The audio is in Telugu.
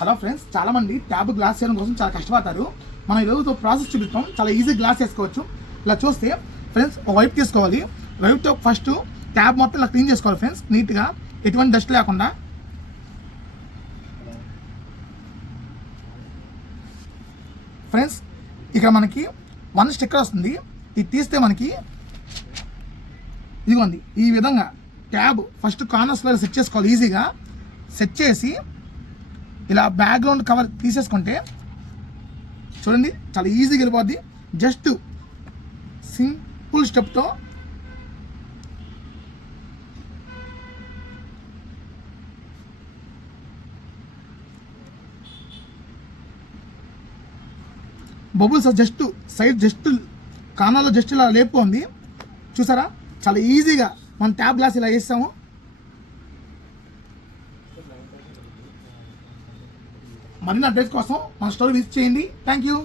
హలో ఫ్రెండ్స్, చాలా మంది ట్యాబ్ గ్లాస్ చేయడం కోసం చాలా కష్టపడతారు. మనం ఈరోజు ప్రాసెస్ చూపిస్తాం. చాలా ఈజీ గ్లాస్ వేసుకోవచ్చు. ఇలా చూస్తే ఫ్రెండ్స్, ఒక వైప్ తీసుకోవాలి. వైప్తో ఫస్ట్ ట్యాబ్ మొత్తం ఇలా క్లీన్ చేసుకోవాలి ఫ్రెండ్స్, నీట్గా, ఎటువంటి డస్ట్ లేకుండా. ఫ్రెండ్స్, ఇక్కడ మనకి 1 స్టిక్కర్ వస్తుంది. ఇది తీస్తే మనకి ఇదిగోండి ఈ విధంగా ట్యాబ్ ఫస్ట్ కార్నర్స్లో సెట్ చేసుకోవాలి. ఈజీగా సెట్ చేసి ఇలా బ్యాక్గ్రౌండ్ కవర్ తీసేసుకుంటే చూడండి చాలా ఈజీగా వెళ్ళిపోద్ది. జస్ట్ సింపుల్ స్టెప్తో బబుల్స్ జస్ట్ సైడ్ జస్ట్ కార్నర్లో జస్ట్ ఇలా లేపుకోండి. చూసారా, చాలా ఈజీగా మన ట్యాబ్ గ్లాస్ ఇలా వేస్తాము. మరిన్ని అప్డేట్స్ కోసం మన స్టోరీ విజిట్ చేయండి. Thank you.